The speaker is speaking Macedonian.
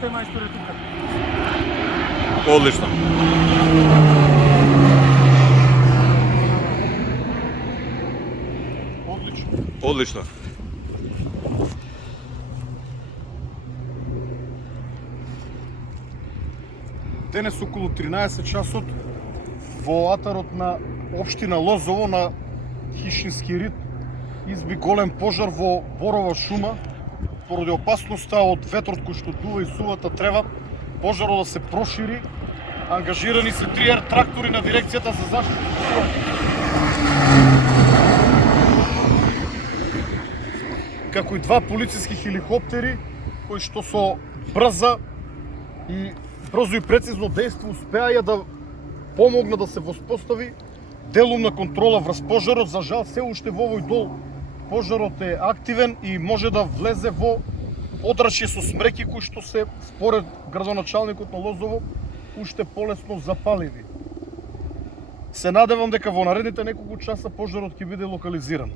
сте мајсторе тука? Одлично. Одлично. Одлично. Денес околу 13 часот во атарот на општина Лозово на Хишински рид изби голем пожар во борова шума поради опасноста од ветрот кој што дува и сувата трева. Пожарот да се прошири. Ангажирани се 3 трактори на дирекцијата за заштита. Како и 2 полициски хеликоптери кои што со брзо и прецизно дејство успеаја да помогна да се воспостави делумна контрола врз пожарот. За жал се уште во овој дол пожарот е активен и може да влезе во одрачје со смреки кои што се според градоначалникот на Лозово уште полесно запаливи. Се надевам дека во наредните неколку часа пожарот ќе биде локализиран.